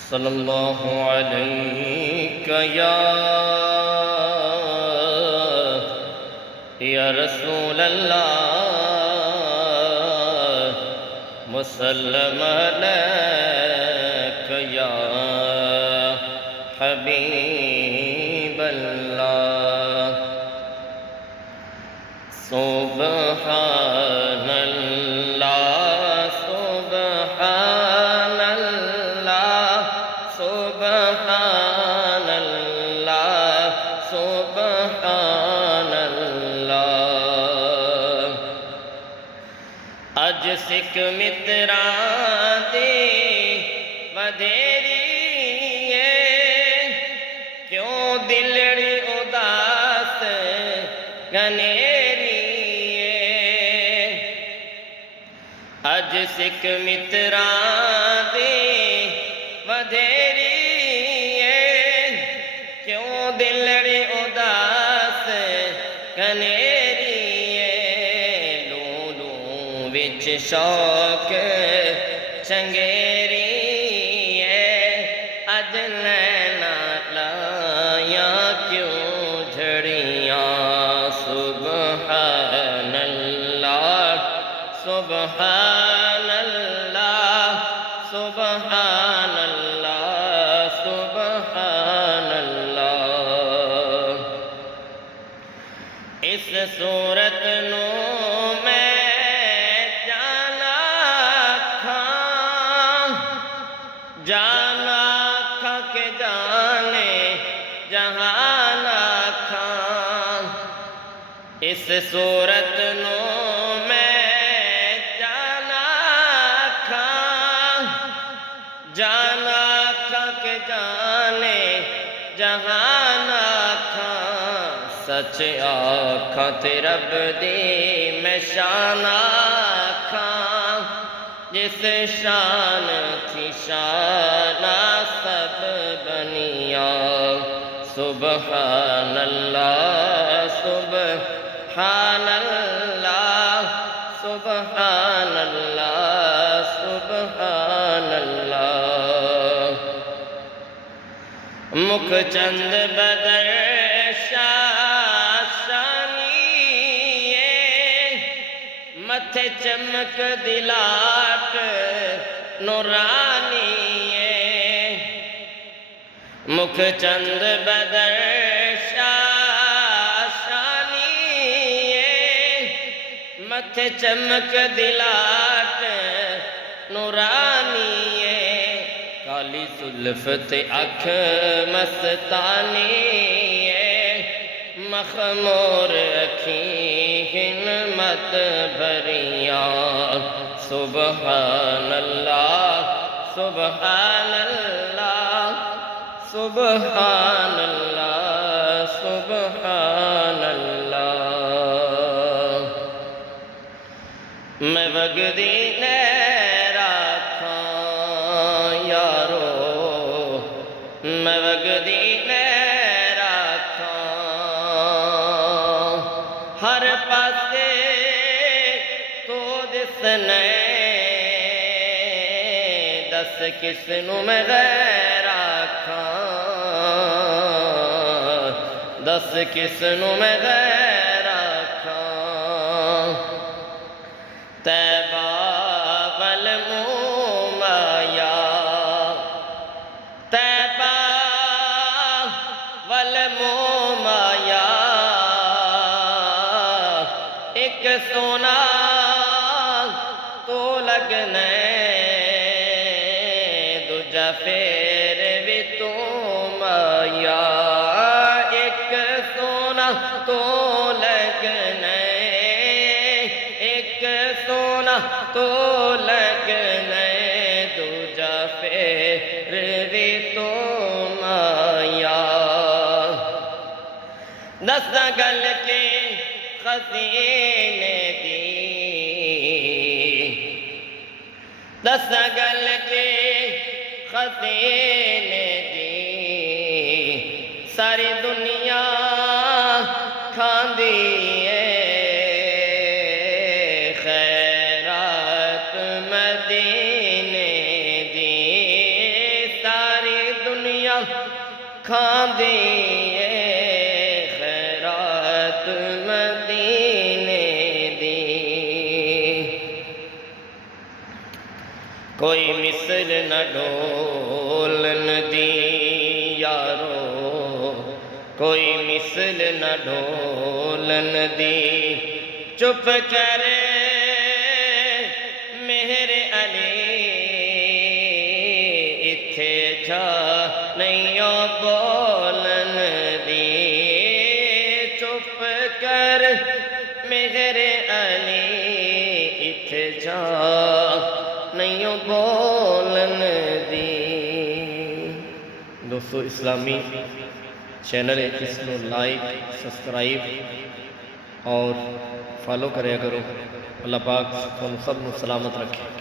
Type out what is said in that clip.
صلی اللہ علیہ یا رسول اللہ وسلم علیک یا حبیب اللہ سبحان اللہ سبحان اللہ سبحان اللہ سبحان اللہ اج سکھ متراں دی ودھیری کیوں دلڑی اداس گنیری اج سکھ متراں دی ودھیری کیوں دلڑی اداس گنیری لوں لوں وچ شوق چنگیری اج لینا لایا کیوں جھڑیاں سبحان اللہ سبحان اللہ سبحان اللہ سبحان اللہ اس صورت نو میں جانا کھا کے جانے جہان کھاں اس صورت نو میں جانا کھا کے جانے جہان کھاں سچ آکھاں تے رب دی میں شان آکھاں جس شان تھی شان سب بنیا سبحان اللہ سبحان اللہ سبحان اللہ سبحان اللہ مکھ چند بدر شانی متھے چمک دلاٹ نورانی مکھ چند بدر شانی متھے چمک دلاٹ نورانی کالی زلف تے اکھ مستانی مخمور اکھیں مت بھریاں سبحان اللہ سبحان اللہ سبحان اللہ سبحان اللہ میں وگدی نیرا کھاں یارو میں وگدی نیرا کھاں ہر پاسے تو دسنے دس کس نو میں غیر آکھاں دس کس نو میں غیر آکھاں طیبہ والموم آیا طیبہ والموم آیا ایک سونا تو لگنے دوجا پھر بھی تم آیا ایک سونا تو لگنے ایک سونا تو لگنے دوجا پھر بھی تم آیا دس گل کے خزینے دی دس گل کے خزینے دی ساری دنیا کھاندی خیرات مدینے دی کھاندی خیرات مدینے دی کوئی مثل نہ ڈولن دی یارو کوئی مثل نہ ڈولن دی چپ کرے مہر علی اتھے جا نہیں بولن دی چپ کر مہر علی اتھے جا نہیں بولن دی دوستو اسلامی چینل ہے اس کو لائک سبسکرائب اور فالو کرے کرو اللہ پاک تم سب کو سلامت رکھے